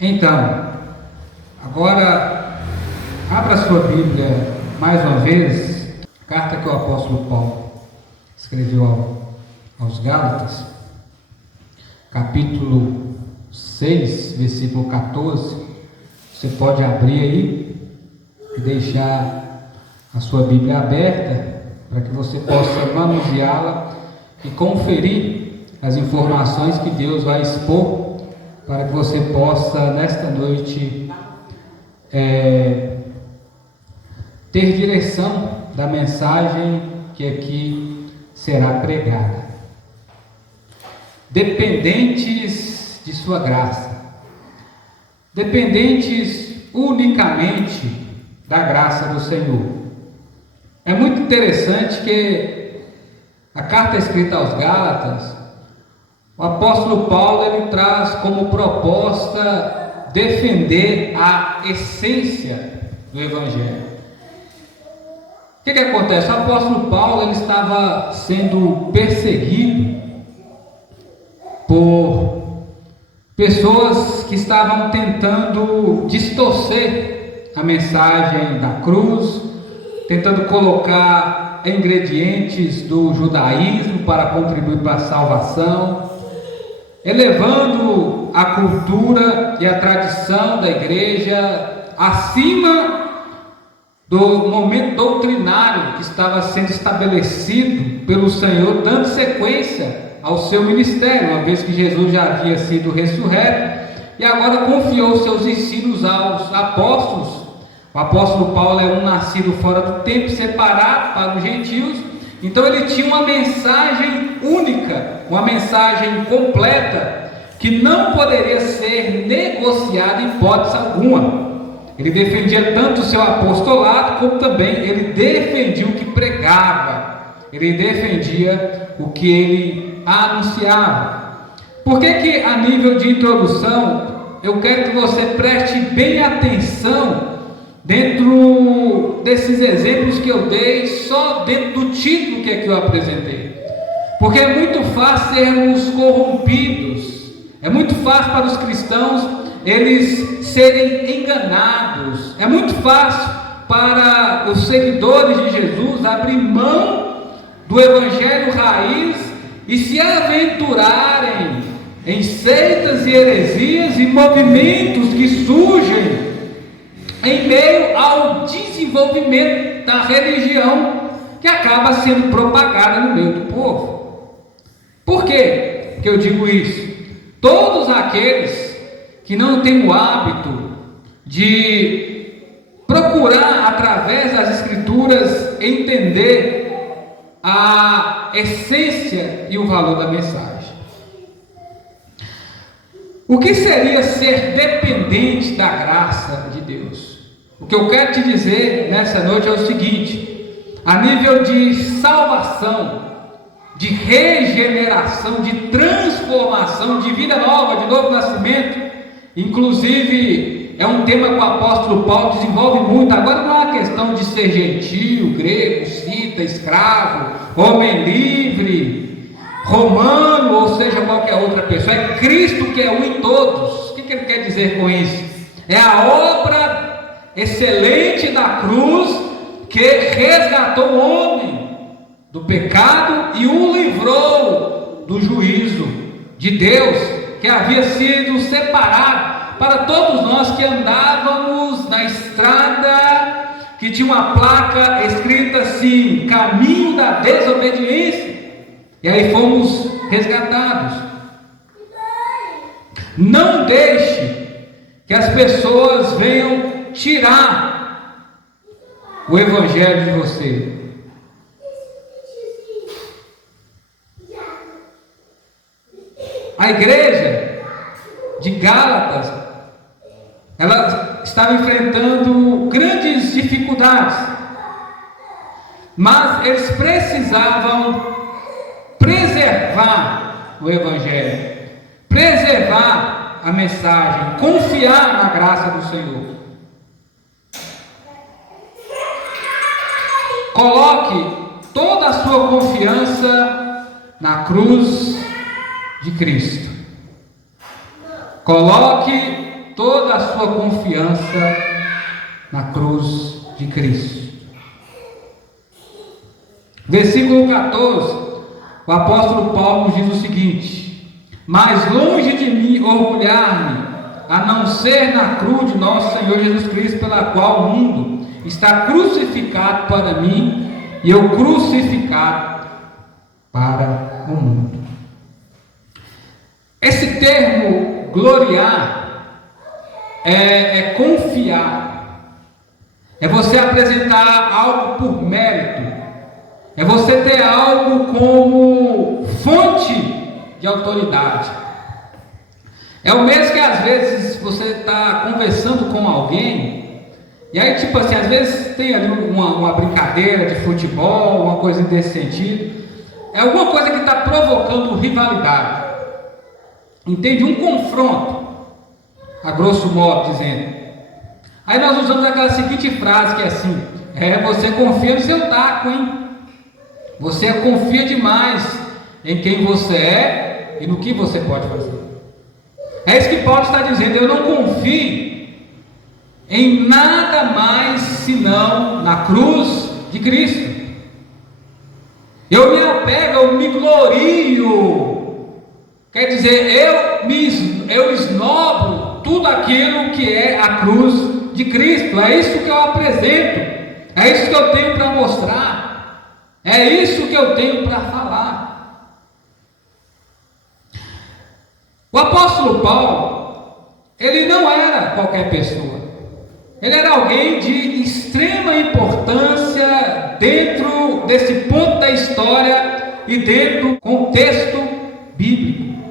Então, agora, abra sua Bíblia mais uma vez, a carta que o apóstolo Paulo escreveu aos Gálatas, capítulo 6, versículo 14. Você pode abrir aí e deixar a sua Bíblia aberta para que você possa manuseá-la e conferir as informações que Deus vai expor, para que você possa nesta noite ter direção da mensagem que aqui será pregada. Dependentes de sua graça, dependentes unicamente da graça do Senhor. É muito interessante que a carta escrita aos Gálatas, o apóstolo Paulo ele traz como proposta defender a essência do Evangelho. O que acontece? O apóstolo Paulo ele estava sendo perseguido por pessoas que estavam tentando distorcer a mensagem da cruz, tentando colocar ingredientes do judaísmo para contribuir para a salvação, elevando a cultura e a tradição da igreja acima do momento doutrinário que estava sendo estabelecido pelo Senhor, dando sequência ao seu ministério, uma vez que Jesus já havia sido ressurreto e agora confiou seus ensinos aos apóstolos. O apóstolo Paulo é um nascido fora do tempo, separado para os gentios. Então ele tinha uma mensagem única, uma mensagem completa, que não poderia ser negociada em hipótese alguma. Ele defendia tanto o seu apostolado, como também ele defendia o que pregava, ele defendia o que ele anunciava. Por que a nível de introdução, eu quero que você preste bem atenção dentro desses exemplos que eu dei, só dentro do título que aqui eu apresentei, porque é muito fácil sermos corrompidos, é muito fácil para os cristãos eles serem enganados, é muito fácil para os seguidores de Jesus abrir mão do evangelho raiz e se aventurarem em seitas e heresias e movimentos que surgem em meio ao desenvolvimento da religião que acaba sendo propagada no meio do povo. Por quê que eu digo isso? Todos aqueles que não têm o hábito de procurar através das escrituras entender a essência e o valor da mensagem. O que seria ser dependente da graça de Deus? O que eu quero te dizer nessa noite é o seguinte: a nível de salvação, de regeneração, de transformação, de vida nova, de novo nascimento, inclusive é um tema que o apóstolo Paulo desenvolve muito. Agora não é uma questão de ser gentio, grego, cita, escravo, homem livre, romano, ou seja, qualquer outra pessoa. É Cristo que é um em todos. O que ele quer dizer com isso? É a obra excelente da cruz que resgatou o homem do pecado e o livrou do juízo de Deus, que havia sido separado para todos nós que andávamos na estrada que tinha uma placa escrita assim: caminho da desobediência, e aí fomos resgatados. Não deixe que as pessoas venham tirar o evangelho de você. A igreja de Gálatas, ela estava enfrentando grandes dificuldades, mas eles precisavam preservar o evangelho, preservar a mensagem, confiar na graça do Senhor. Coloque toda a sua confiança na cruz de Cristo. Coloque toda a sua confiança na cruz de Cristo. Versículo 14, o apóstolo Paulo nos diz o seguinte: mas longe de mim orgulhar-me, a não ser na cruz de nosso Senhor Jesus Cristo, pela qual o mundo está crucificado para mim, e eu crucificado para o mundo. Esse termo gloriar é confiar, é você apresentar algo por mérito, é você ter algo como fonte de autoridade. É o mesmo que às vezes você está conversando com alguém, e aí tipo assim, às vezes tem ali uma brincadeira de futebol, uma coisa desse sentido, é alguma coisa que está provocando rivalidade, entende? Um confronto, a grosso modo dizendo. Aí nós usamos aquela seguinte frase que é assim: você confia no seu taco, hein? Você confia demais em quem você é e no que você pode fazer. É isso que Paulo está dizendo: eu não confio em nada mais senão na cruz de Cristo. Eu me apego, eu me glorio, quer dizer, eu esnobo tudo aquilo que é a cruz de Cristo. É isso que eu apresento, é isso que eu tenho para mostrar, é isso que eu tenho para falar. O apóstolo Paulo, ele não era qualquer pessoa, ele era alguém de extrema importância dentro desse ponto da história e dentro do contexto bíblico.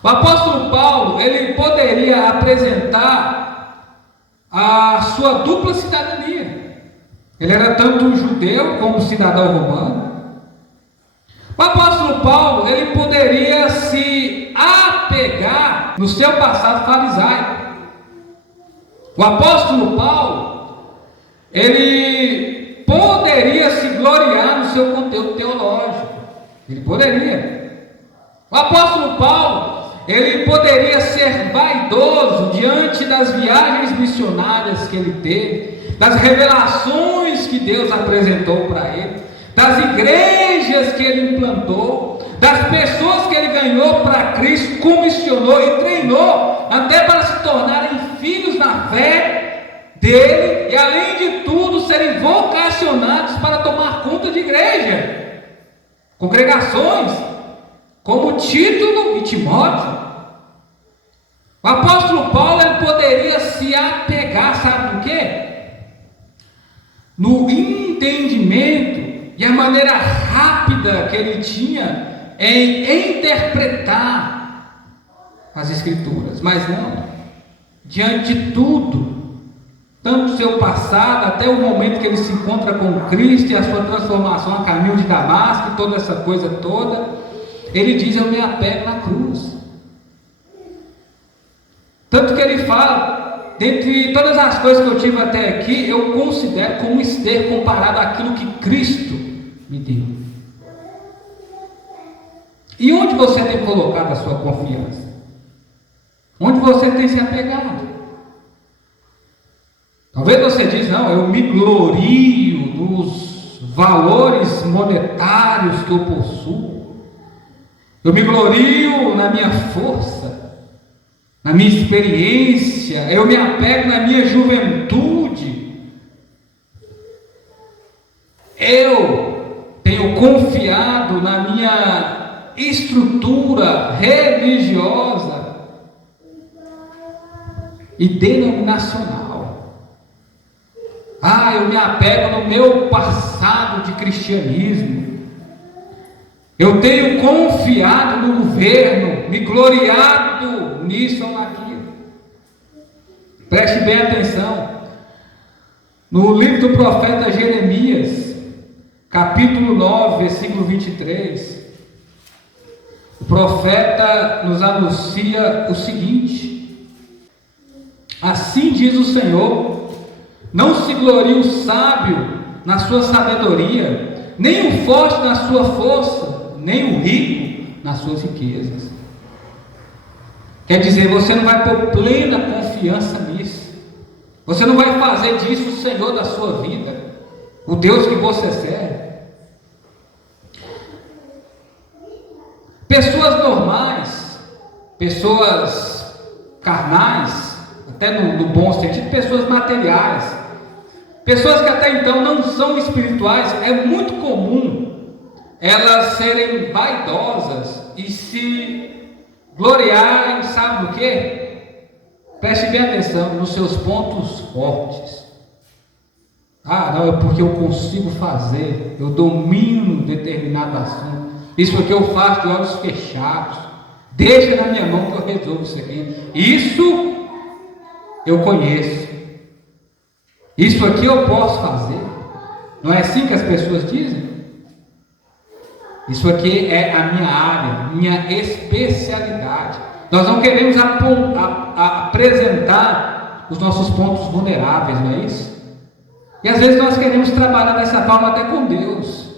O apóstolo Paulo, ele poderia apresentar a sua dupla cidadania. Ele era tanto judeu como cidadão romano. O apóstolo Paulo, ele poderia se apegar no seu passado farisaico. O apóstolo Paulo, ele poderia se gloriar no seu conteúdo teológico. Ele poderia. O apóstolo Paulo, ele poderia ser vaidoso diante das viagens missionárias que ele teve, das revelações que Deus apresentou para ele, das igrejas que ele implantou, das pessoas que ele ganhou para Cristo, comissionou e treinou, até para se tornarem filhos na fé dele, e além de tudo, serem vocacionados para tomar conta de igreja, congregações, como Tito e Timóteo. O apóstolo Paulo, ele poderia se apegar, sabe do quê? No entendimento e a maneira rápida que ele tinha em interpretar as Escrituras, mas não, diante de tudo, tanto o seu passado, até o momento que ele se encontra com Cristo e a sua transformação a caminho de Damasco, e toda essa coisa toda, ele diz: eu me apego na cruz. Tanto que ele fala: dentre todas as coisas que eu tive até aqui, eu considero como esterco comparado àquilo que Cristo me deu. E onde você tem colocado a sua confiança? Onde você tem se apegado? Talvez você diz: não, eu me glorio nos valores monetários que eu possuo, eu me glorio na minha força, na minha experiência, eu me apego na minha juventude, eu tenho confiado na minha estrutura religiosa e denominacional. Eu me apego no meu passado de cristianismo. Eu tenho confiado no governo, me gloriado nisso ou naquilo. Preste bem atenção. No livro do profeta Jeremias, capítulo 9, versículo 23, o profeta nos anuncia o seguinte: assim diz o Senhor: não se glorie o sábio na sua sabedoria, nem o forte na sua força, nem o rico nas suas riquezas. Quer dizer, você não vai pôr plena confiança nisso. Você não vai fazer disso o Senhor da sua vida, o Deus que você serve. Pessoas normais, pessoas carnais, até no bom sentido, pessoas materiais, pessoas que até então não são espirituais, é muito comum elas serem vaidosas e se gloriarem, sabe o que? Preste bem atenção nos seus pontos fortes. Ah, não, é porque eu consigo fazer, eu domino determinado assunto. Isso aqui eu faço de olhos fechados. Deixa na minha mão que eu resolvo isso aqui. Isso eu conheço. Isso aqui eu posso fazer. Não é assim que as pessoas dizem? Isso aqui é a minha área, minha especialidade. Nós não queremos apresentar os nossos pontos vulneráveis, não é isso? E às vezes nós queremos trabalhar dessa forma até com Deus.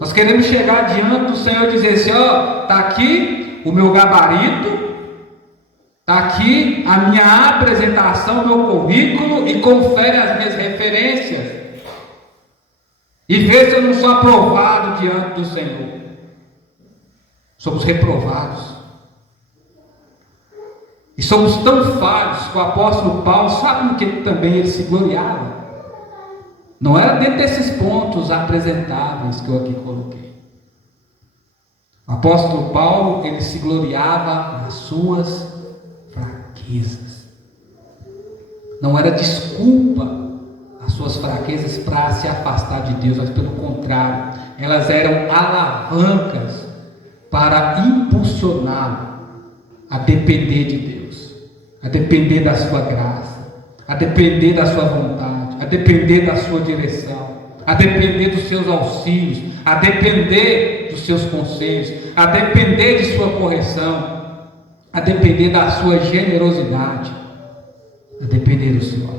Nós queremos chegar diante do Senhor e dizer assim: ó, está aqui o meu gabarito, está aqui a minha apresentação, o meu currículo, e confere as minhas referências. E vê se eu não sou aprovado diante do Senhor. Somos reprovados. E somos tão falhos que o apóstolo Paulo, sabe no que também ele se gloriava? Não era dentro desses pontos apresentáveis que eu aqui coloquei. O apóstolo Paulo, ele se gloriava nas suas fraquezas. Não era desculpa as suas fraquezas para se afastar de Deus, mas pelo contrário, elas eram alavancas para impulsioná-lo a depender de Deus, a depender da sua graça, a depender da sua vontade, a depender da sua direção, a depender dos seus auxílios, a depender dos seus conselhos, a depender de sua correção, a depender da sua generosidade, a depender do Senhor.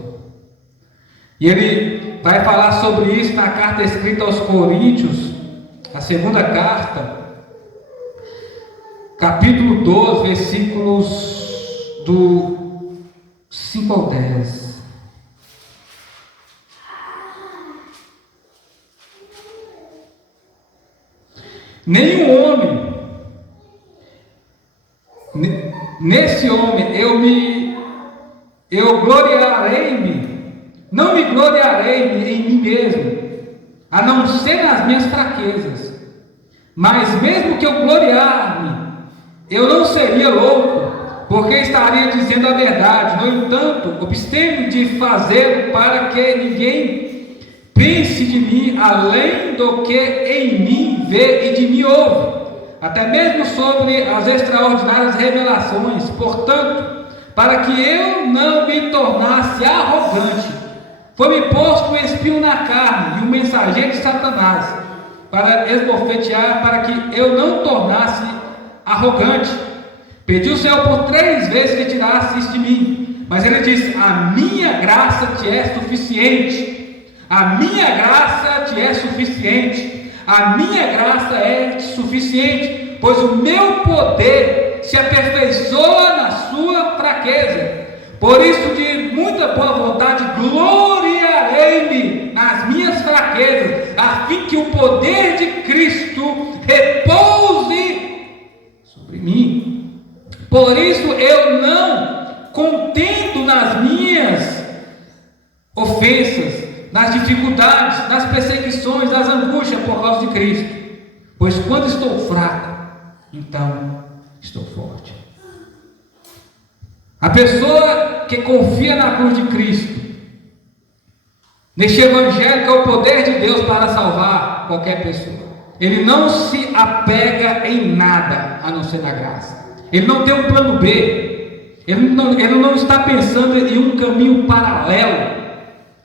E ele vai falar sobre isso na carta escrita aos Coríntios, a segunda carta, capítulo 12, versículos do 5 ao 10. Nenhum homem, nesse homem eu gloriarei-me, não me gloriarei em mim mesmo, a não ser nas minhas fraquezas. Mas mesmo que eu gloriar-me, eu não seria louco, porque estaria dizendo a verdade. No entanto, abstenho de fazê-lo para que ninguém pense de mim além do que em mim vê e de mim ouve, até mesmo sobre as extraordinárias revelações. Portanto, para que eu não me tornasse arrogante, foi-me posto um espinho na carne e um mensageiro de Satanás, para esbofetear, para que eu não tornasse arrogante. Pedi ao Senhor por 3 vezes que tirasse isso de mim, mas ele disse: a minha graça te é suficiente. A minha graça te é suficiente. A minha graça é suficiente, pois o meu poder se aperfeiçoa na sua fraqueza. Por isso, de muita boa vontade, gloriarei-me nas minhas fraquezas, a fim que o poder de Cristo repouse sobre mim. Por isso, eu não contento nas minhas ofensas, nas dificuldades, nas perseguições, nas angústias por causa de Cristo. Pois quando estou fraco, então estou forte. A pessoa que confia na cruz de Cristo, neste evangelho que é o poder de Deus para salvar qualquer pessoa, ele não se apega em nada a não ser na graça. Ele não tem um plano B. Ele não está pensando em um caminho paralelo.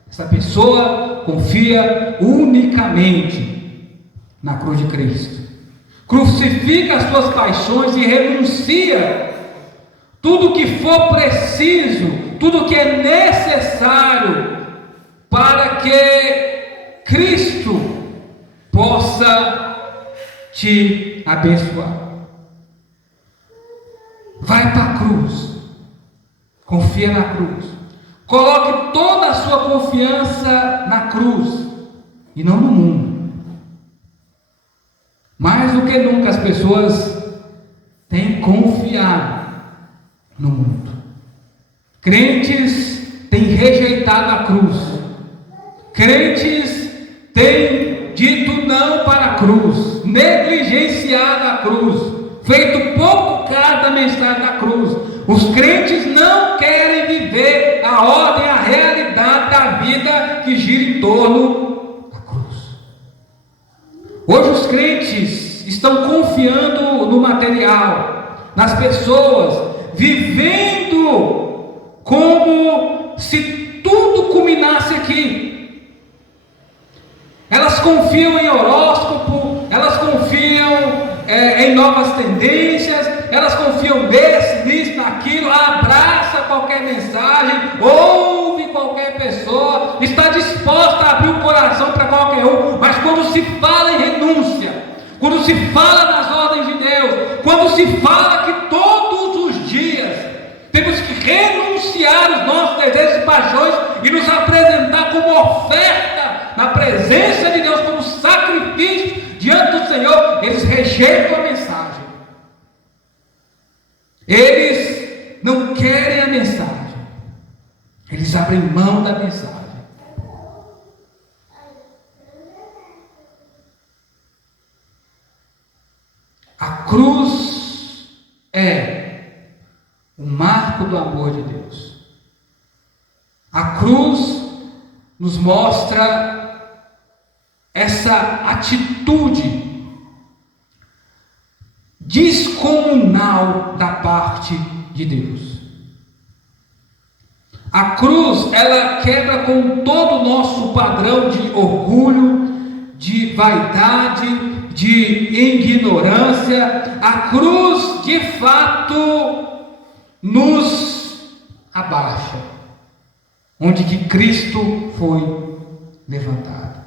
Essa pessoa confia unicamente na cruz de Cristo. Crucifica as suas paixões e renuncia tudo que for preciso, tudo que é necessário para que Cristo possa te abençoar. Vai para a cruz. cruz. Confia na cruz. Coloque toda a sua confiança na cruz e não no mundo. Mais do que nunca as pessoas têm confiado no mundo. Crentes têm rejeitado a cruz. Crentes têm dito não para a cruz, negligenciado a cruz, feito pouco caso da mensagem da cruz. Os crentes não querem viver a ordem, a realidade da vida que gira em torno da cruz. Hoje os crentes estão confiando no material, nas pessoas, vivendo como se tudo culminasse aqui. Elas confiam em horóscopo, elas confiam em novas tendências, elas confiam nisso, naquilo, abraça qualquer mensagem, ouve qualquer pessoa, está disposta a abrir o coração para qualquer um, mas quando se fala em renúncia, quando se fala nas ordens de Deus, quando se fala que todos os dias temos que renunciar os nossos desejos e paixões e nos apresentar como oferta na presença de Deus, como sacrifício diante do Senhor, eles rejeitam a mensagem. Eles não querem a mensagem. Eles abrem mão da mensagem. A cruz é o marco do amor de Deus. A cruz nos mostra essa atitude descomunal da parte de Deus. A cruz, ela quebra com todo o nosso padrão de orgulho, de vaidade, de ignorância. A cruz, de fato, nos abaixa, onde que Cristo foi levantado.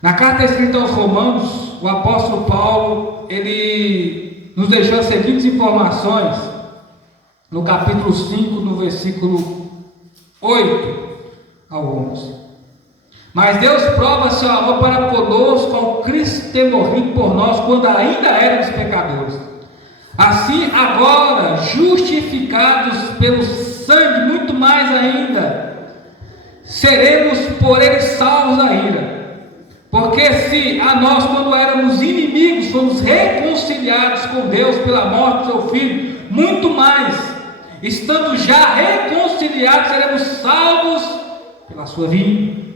Na carta escrita aos Romanos, o apóstolo Paulo, ele nos deixou as seguintes informações, no capítulo 5, no versículo 8 ao 11. Mas Deus prova seu amor para conosco ao Cristo ter morrido por nós, quando ainda éramos pecadores. Assim, agora, justificados pelo sangue, muito mais ainda, seremos por ele salvos da ira. Porque se a nós, quando éramos inimigos, fomos reconciliados com Deus pela morte do seu Filho, muito mais, estando já reconciliados, seremos salvos pela sua vida.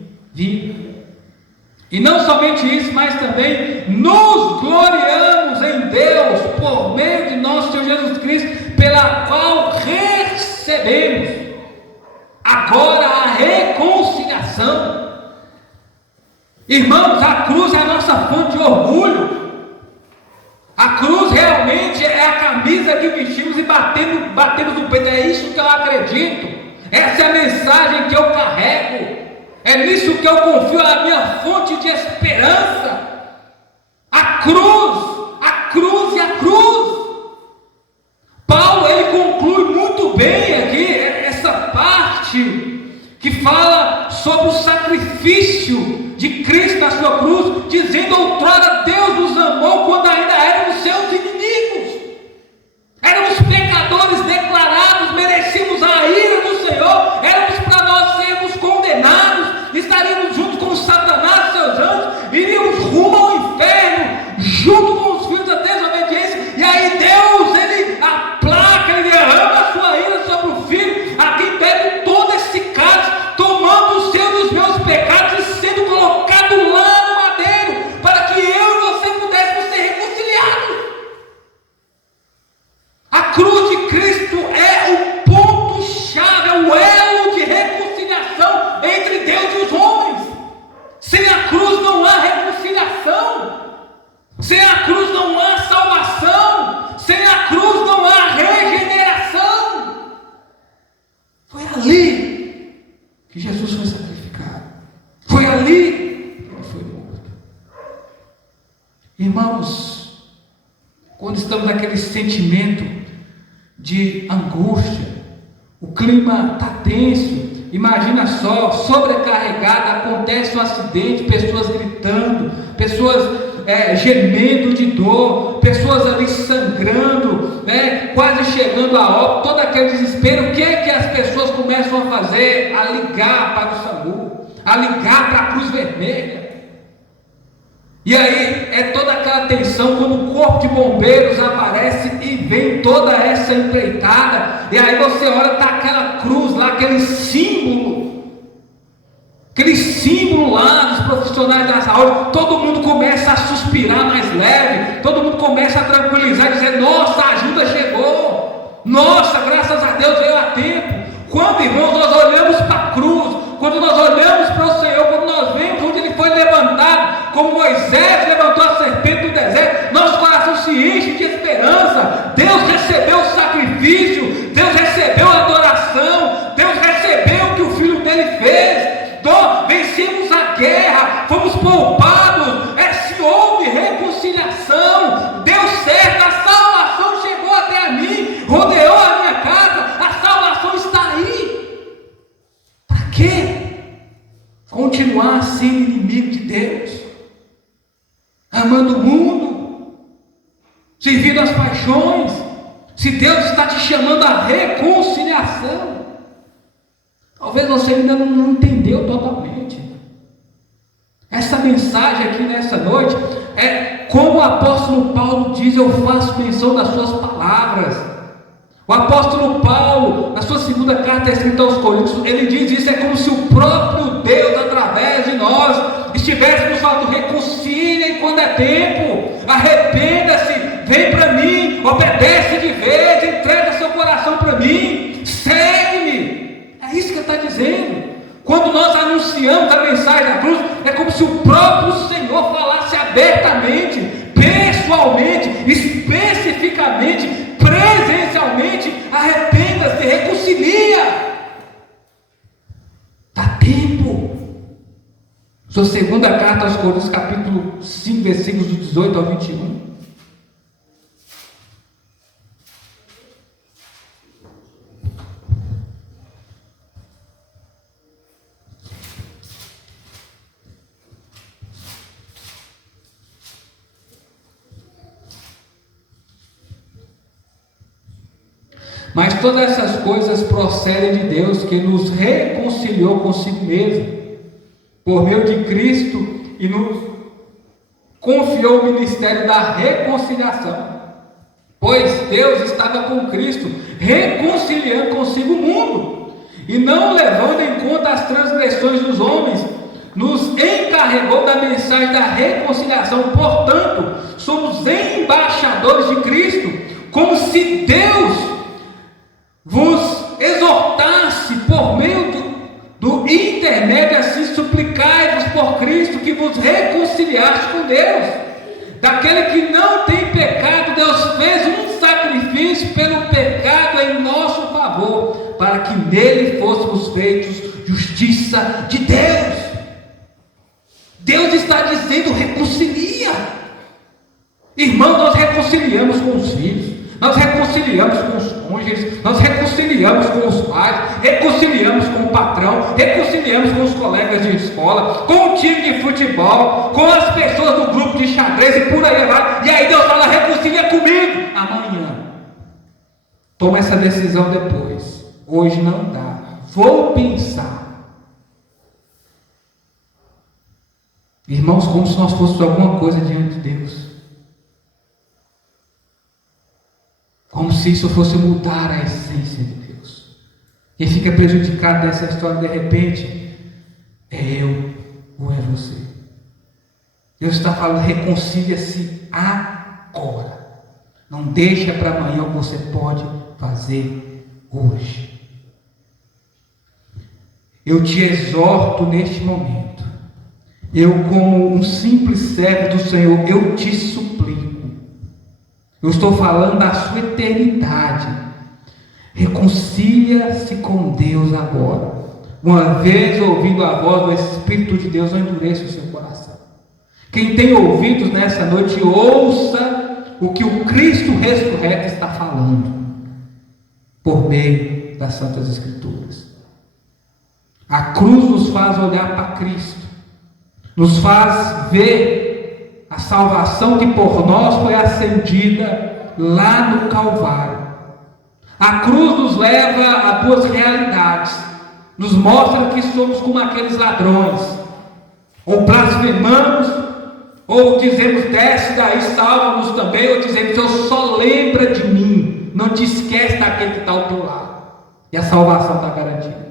E não somente isso, mas também nos gloriamos em Deus, por meio de nosso Senhor Jesus Cristo, pela qual recebemos agora a reconciliação. Irmãos, a cruz é a nossa fonte de orgulho. A cruz realmente é a camisa que vestimos e batemos no peito. É isso que eu acredito. Essa é a mensagem que eu carrego. É nisso que eu confio, a minha fonte de esperança. A cruz e a cruz. Paulo, ele conclui muito bem aqui essa parte que fala sobre o sacrifício de Cristo na sua cruz, dizendo: outrora Deus nos amou quando ainda éramos seus inimigos, éramos pecadores declarados, merecíamos a ira do Senhor, éramos para nós sermos condenados, estaríamos junto com Satanás e seus anjos, iríamos rumo ao inferno, junto com os filhos da desobediência. E aí Deus, ele aplaca, ele derrama a sua ira sobre o Filho, a quem bebe todo esse cálice, tomando o seu dos meus pecados e sendo colocado lá no madeiro, para que eu e você pudéssemos ser reconciliados. A cruz de Cristo é o ponto-chave, é o elo de reconciliação entre Deus e os homens. Sem a cruz não há reconciliação, sem a cruz não há salvação, sem a cruz não há regeneração. Foi ali que Jesus foi sacrificado, foi ali que ele foi morto. Irmãos, quando estamos naquele sentimento de angústia, o clima está tenso, imagina só, sobrecarregado, acontece um acidente, pessoas gritando, pessoas gemendo de dor, pessoas ali sangrando, quase chegando a óbito, todo aquele desespero. O que é que as pessoas começam a fazer? A ligar para o SAMU, a ligar para a Cruz Vermelha. E aí é toda aquela tensão quando o corpo de bombeiros aparece e vem toda essa empreitada, e aí você olha, está aquela cruz lá, aquele símbolo lá dos profissionais da saúde, todo mundo começa a suspirar mais leve, todo mundo começa a tranquilizar, dizer: nossa, a ajuda chegou, nossa, graças a Deus veio a tempo. Quando, irmãos, nós olhamos para a cruz, quando nós olhamos para o Senhor, quando nós vemos onde Ele foi levantado, como Moisés levantou a serpente do deserto, nosso coração se enche de esperança. Deus recebeu o sacrifício, Deus recebeu a adoração, Deus recebeu o que o Filho dele fez. Vencemos a guerra, fomos poupados, se houve reconciliação, deu certo, a salvação chegou até a mim, rodeou a minha casa, a salvação está aí. Para quê? Continuar sendo inimigo de Deus, amando o mundo, servindo as paixões, se Deus está te chamando à reconciliação. Talvez você ainda não entendeu totalmente. Essa mensagem aqui nessa noite é como o apóstolo Paulo diz: eu faço menção das suas palavras. O apóstolo Paulo, na sua segunda carta escrita aos Coríntios, ele diz isso: é como se o próprio Deus, através de nós, estivéssemos falando: reconciliem quando é tempo, arrependa-se, vem para mim, obedece de vez, entrega seu coração para mim, segue-me. É isso que ele está dizendo. Quando nós anunciamos a mensagem da cruz, é como se o próprio Senhor falasse abertamente, pessoalmente, especificamente, presencialmente: arrependa-se, reconcilia. Dá tempo. Sua segunda carta aos Coríntios, capítulo 5, versículos do 18 ao 21. Mas todas essas coisas procedem de Deus, que nos reconciliou consigo mesmo, por meio de Cristo, e nos confiou o ministério da reconciliação. Pois Deus estava com Cristo, reconciliando consigo o mundo, e não levando em conta as transgressões dos homens, nos encarregou da mensagem da reconciliação. Portanto, somos embaixadores de Cristo, como se Deus vos exortasse por meio do intermédio, assim suplicai-vos por Cristo que vos reconciliaste com Deus. Daquele que não tem pecado, Deus fez um sacrifício pelo pecado em nosso favor, para que nele fôssemos feitos justiça de Deus. Deus está dizendo: reconcilia. Irmão, nós reconciliamos com os filhos, nós reconciliamos com os cônjuges, nós reconciliamos com os pais, reconciliamos com o patrão, reconciliamos com os colegas de escola, com o time de futebol, com as pessoas do grupo de xadrez e por aí vai. E aí Deus fala: reconcilia comigo amanhã. Toma essa decisão depois. Hoje não dá. Vou pensar. Irmãos, como se nós fôssemos alguma coisa diante de Deus. Como se isso fosse mudar a essência de Deus. Quem fica prejudicado dessa história de repente é eu ou é você. Deus está falando: reconcilia-se agora. Não deixa para amanhã o que você pode fazer hoje. Eu te exorto neste momento. Eu, como um simples servo do Senhor, eu te suplico. Eu estou falando da sua eternidade. Reconcilia-se com Deus agora. Uma vez ouvindo a voz do Espírito de Deus, não endureça o seu coração. Quem tem ouvidos nessa noite, ouça o que o Cristo ressurreto está falando, por meio das Santas Escrituras. A cruz nos faz olhar para Cristo, nos faz ver a salvação que por nós foi acendida lá no Calvário. A cruz nos leva a duas realidades, nos mostra que somos como aqueles ladrões, ou blasfemamos, ou dizemos, desce daí, salva-nos também, ou dizemos, Deus, só lembra de mim, não te esquece daquele que está ao teu lado, e a salvação está garantida.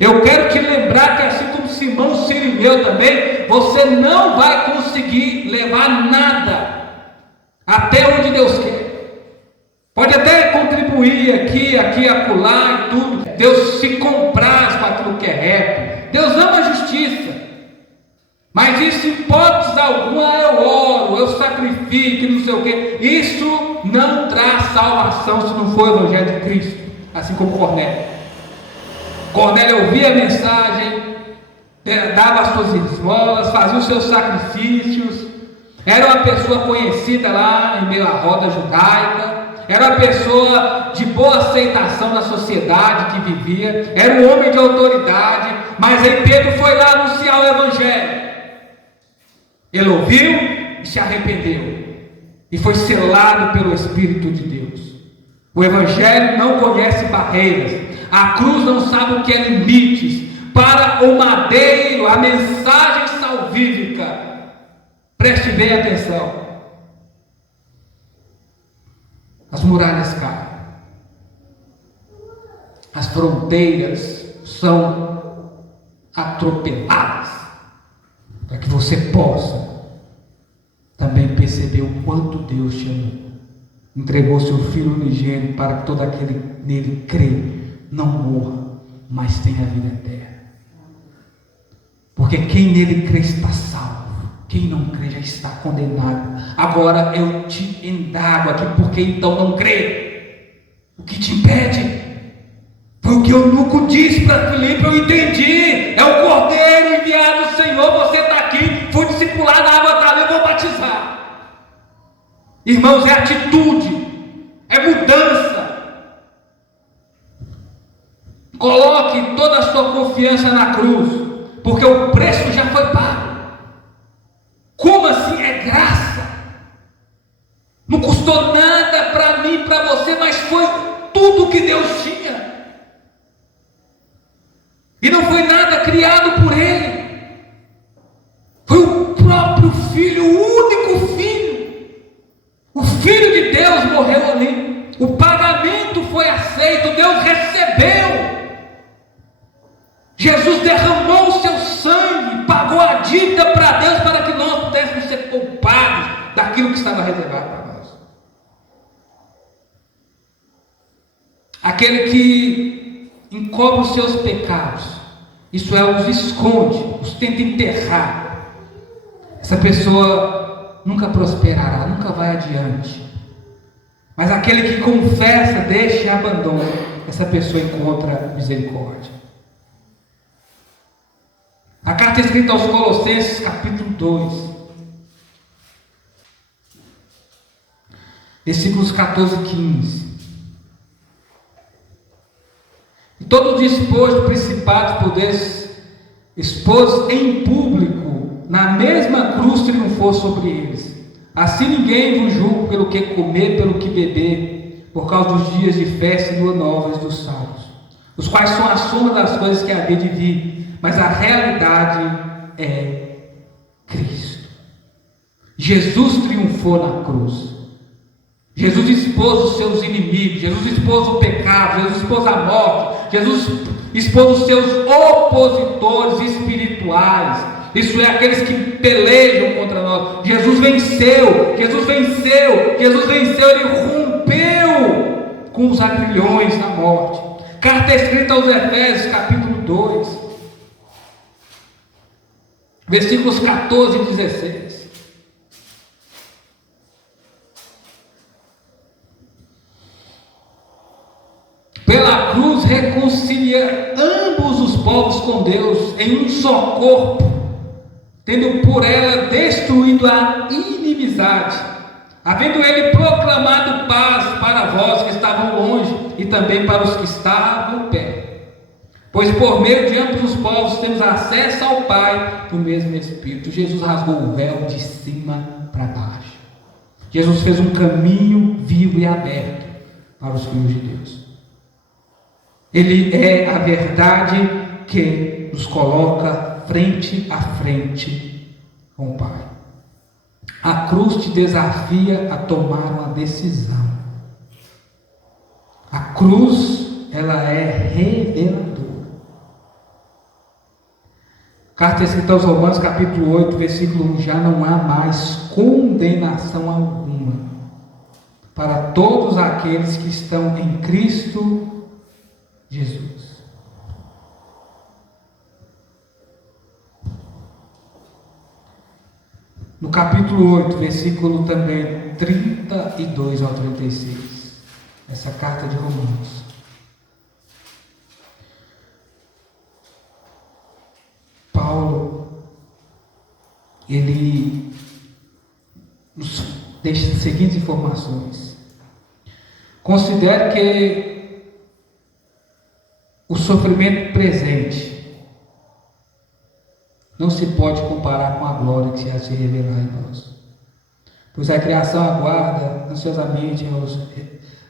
Eu quero te lembrar que assim como Simão Sirineu também, você não vai conseguir levar nada até onde Deus quer. Pode até contribuir aqui, acolá e tudo. Deus se compraz com aquilo que é reto. Deus ama a justiça. Mas isso, em hipótese alguma, eu oro, eu sacrifico, não sei o quê. Isso não traz salvação se não for o Evangelho de Cristo. Assim como Cornélio. Cornélio ouvia a mensagem, dava as suas esmolas, fazia os seus sacrifícios, era uma pessoa conhecida lá em meio à roda judaica, era uma pessoa de boa aceitação na sociedade que vivia, era um homem de autoridade, mas aí Pedro foi lá anunciar o Evangelho. Ele ouviu e se arrependeu, e foi selado pelo Espírito de Deus. O Evangelho não conhece barreiras. A cruz não sabe o que é limites. Para o madeiro, a mensagem salvífica, preste bem atenção, as muralhas caem, as fronteiras são atropeladas, para que você possa também perceber o quanto Deus te amou, entregou seu Filho unigênito para que todo aquele que nele crê não morra, mas tenha a vida eterna. Porque quem nele crê está salvo, quem não crê já está condenado. Agora eu te indago aqui, porque então não crê? O que te impede? Foi o que eu nunca disse para Filipe, eu entendi. É o Cordeiro enviado do Senhor. Você está aqui, foi discipulado, a água está ali, eu vou batizar. Irmãos, é atitude, é mudança. Coloque toda a sua confiança na cruz, porque o preço já foi pago. Como assim? É graça. Não custou nada para mim, para você, mas foi tudo que Deus tinha. E não foi nada criado por Ele. Foi o próprio Filho, o único Filho. O Filho de Deus morreu ali. O pagamento foi aceito, Deus recebeu. Jesus derramou o seu sangue, pagou a dívida para Deus, para que nós pudéssemos ser poupados daquilo que estava reservado para nós. Aquele que encobre os seus pecados, isso é, os esconde, os tenta enterrar, essa pessoa nunca prosperará, nunca vai adiante. Mas aquele que confessa, deixa e abandona, essa pessoa encontra misericórdia. A carta escrita aos Colossenses, capítulo 2, versículos 14 e 15. E todo o despojo de principados, poderes, expôs em público, na mesma cruz triunfou sobre eles. Assim ninguém vos julga pelo que comer, pelo que beber, por causa dos dias de festa e lua novas dos sábados, os quais são a soma das coisas que havia de vir. Mas a realidade é Cristo. Jesus triunfou na cruz. Jesus expôs os seus inimigos. Jesus expôs o pecado. Jesus expôs a morte. Jesus expôs os seus opositores espirituais. Isso é, aqueles que pelejam contra nós. Jesus venceu. Jesus venceu. Jesus venceu. Ele rompeu com os agrilhões da morte. Carta escrita aos Efésios, capítulo 2. Versículos 14 e 16. Pela cruz reconcilia ambos os povos com Deus em um só corpo, tendo por ela destruído a inimizade. havendo ele proclamado paz para vós que estavam longe e também para os que estavam perto. Pois por meio de ambos os povos temos acesso ao Pai do mesmo Espírito. Jesus rasgou o véu de cima para baixo. Jesus fez um caminho vivo e aberto para os filhos de Deus. Ele é a verdade que nos coloca frente a frente com o Pai. A cruz te desafia a tomar uma decisão. A cruz, ela é reveladora. Carta escrita aos Romanos, capítulo 8, versículo 1: já não há mais condenação alguma para todos aqueles que estão em Cristo Jesus. No capítulo 8, versículo também 32 ao 36, essa carta de Romanos. Paulo, ele nos deixa as seguintes informações. Considere que o sofrimento presente não se pode comparar com a glória que se há de se revelar em nós. Pois a criação aguarda ansiosamente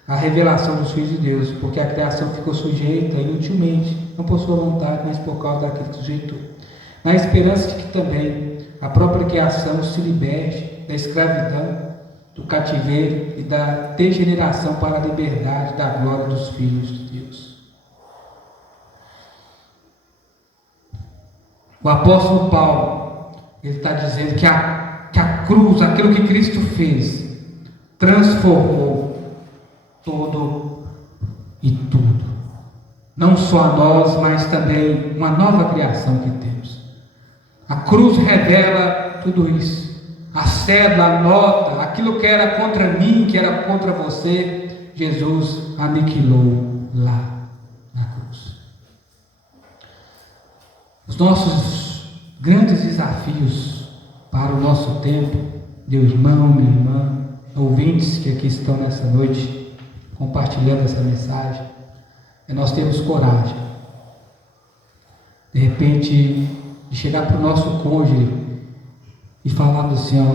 a revelação dos filhos de Deus, porque a criação ficou sujeita inutilmente, não por sua vontade, mas por causa daquele que sujeitou, na esperança de que também a própria criação se liberte da escravidão, do cativeiro e da degeneração para a liberdade da glória dos filhos de Deus. O apóstolo Paulo, ele está dizendo que a cruz, aquilo que Cristo fez, transformou todo e tudo. Não só a nós, mas também uma nova criação que temos. A cruz revela tudo isso. A cédula, a nota, aquilo que era contra mim, que era contra você, Jesus aniquilou lá na cruz. Os nossos grandes desafios para o nosso tempo, meu irmão, minha irmã, ouvintes que aqui estão nessa noite, compartilhando essa mensagem, é nós termos coragem, de repente, de chegar para o nosso cônjuge e falar assim: ó,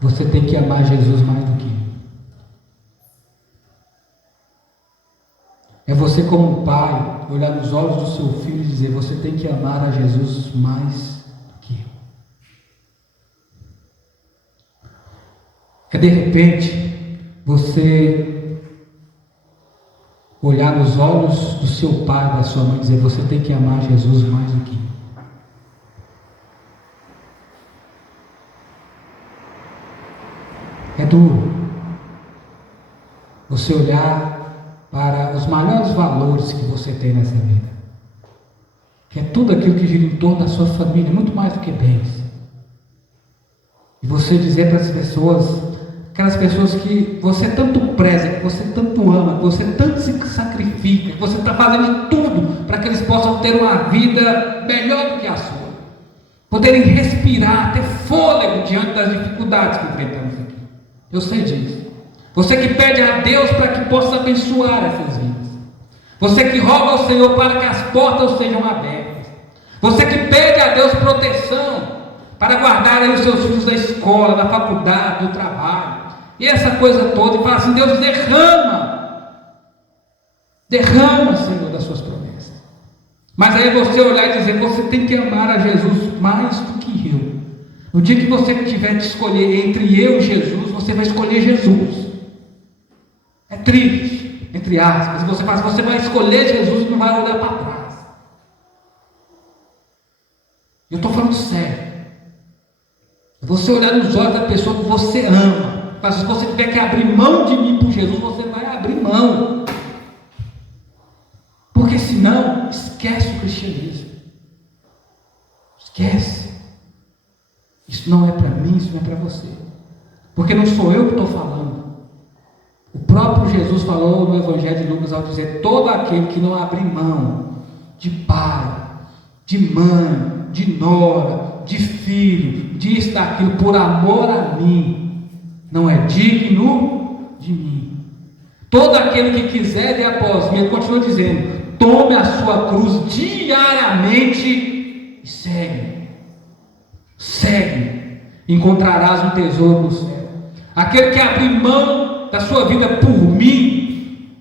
você tem que amar Jesus mais do que eu. É você, como pai, olhar nos olhos do seu filho e dizer: você tem que amar a Jesus mais do que eu. É de repente você olhar nos olhos do seu pai, da sua mãe e dizer: você tem que amar Jesus mais do que eu. É duro você olhar para os maiores valores que você tem nessa vida, que é tudo aquilo que gira em torno da sua família, muito mais do que bens, e você dizer para as pessoas, aquelas pessoas que você tanto preza, que você tanto ama, que você tanto se sacrifica, que você está fazendo de tudo para que eles possam ter uma vida melhor do que a sua, poderem respirar, ter fôlego diante das dificuldades que enfrentamos aqui. Eu sei disso. Você que pede a Deus para que possa abençoar essas vidas. Você que roga ao Senhor para que as portas sejam abertas. Você que pede a Deus proteção para guardar aí os seus filhos da escola, da faculdade, do trabalho. E essa coisa toda. E fala assim: Deus, derrama. Derrama, Senhor, das suas promessas. Mas aí você olhar e dizer: você tem que amar a Jesus mais do que eu. No dia que você tiver de escolher entre eu e Jesus, você vai escolher Jesus. É triste, entre aspas. Você vai escolher Jesus e não vai olhar para trás. Eu estou falando sério. Você olhar nos olhos da pessoa que você ama. Mas se você tiver que abrir mão de mim por Jesus, você vai abrir mão. Porque senão, esquece o cristianismo. Esquece. Isso não é para mim, isso não é para você. Porque não sou eu que estou falando. O próprio Jesus falou no Evangelho de Lucas ao dizer: todo aquele que não abrir mão de pai, de mãe, de nora, de filho, disso, daquilo, por amor a mim, não é digno de mim. Todo aquele que quiser vir após mim, ele continua dizendo, tome a sua cruz diariamente e segue. Segue, encontrarás um tesouro no céu. Aquele que abrir mão da sua vida por mim,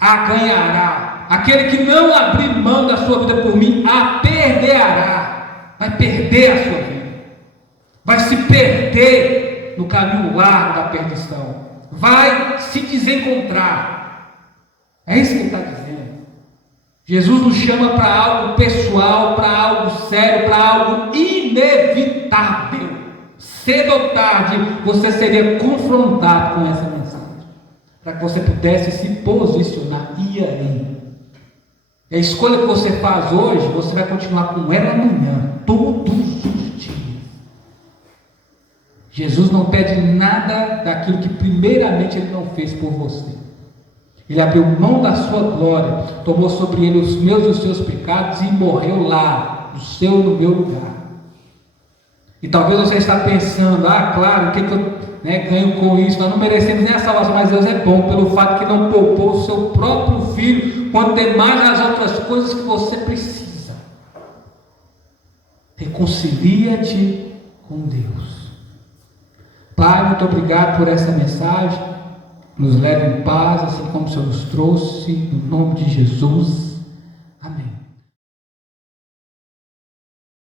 a ganhará. Aquele que não abrir mão da sua vida por mim, a perderá. Vai perder a sua vida. Vai se perder no caminho largo da perdição. Vai se desencontrar. É isso que ele está dizendo. Jesus nos chama para algo pessoal, para algo sério, para algo inevitável. Cedo ou tarde você seria confrontado com essa mensagem, para que você pudesse se posicionar. E aí? A escolha que você faz hoje, você vai continuar com ela amanhã, todos os dias. Jesus não pede nada daquilo que primeiramente Ele não fez por você. Ele abriu mão da sua glória, tomou sobre Ele os meus e os seus pecados e morreu lá, no seu e no meu lugar. E talvez você está pensando, claro, o que eu ganho com isso? Nós não merecemos nem a salvação, mas Deus é bom pelo fato que não poupou o seu próprio Filho, quando tem mais as outras coisas que você precisa. Reconcilia-te com Deus. Pai, muito obrigado por essa mensagem. Nos leve em paz, assim como o Senhor nos trouxe, no nome de Jesus.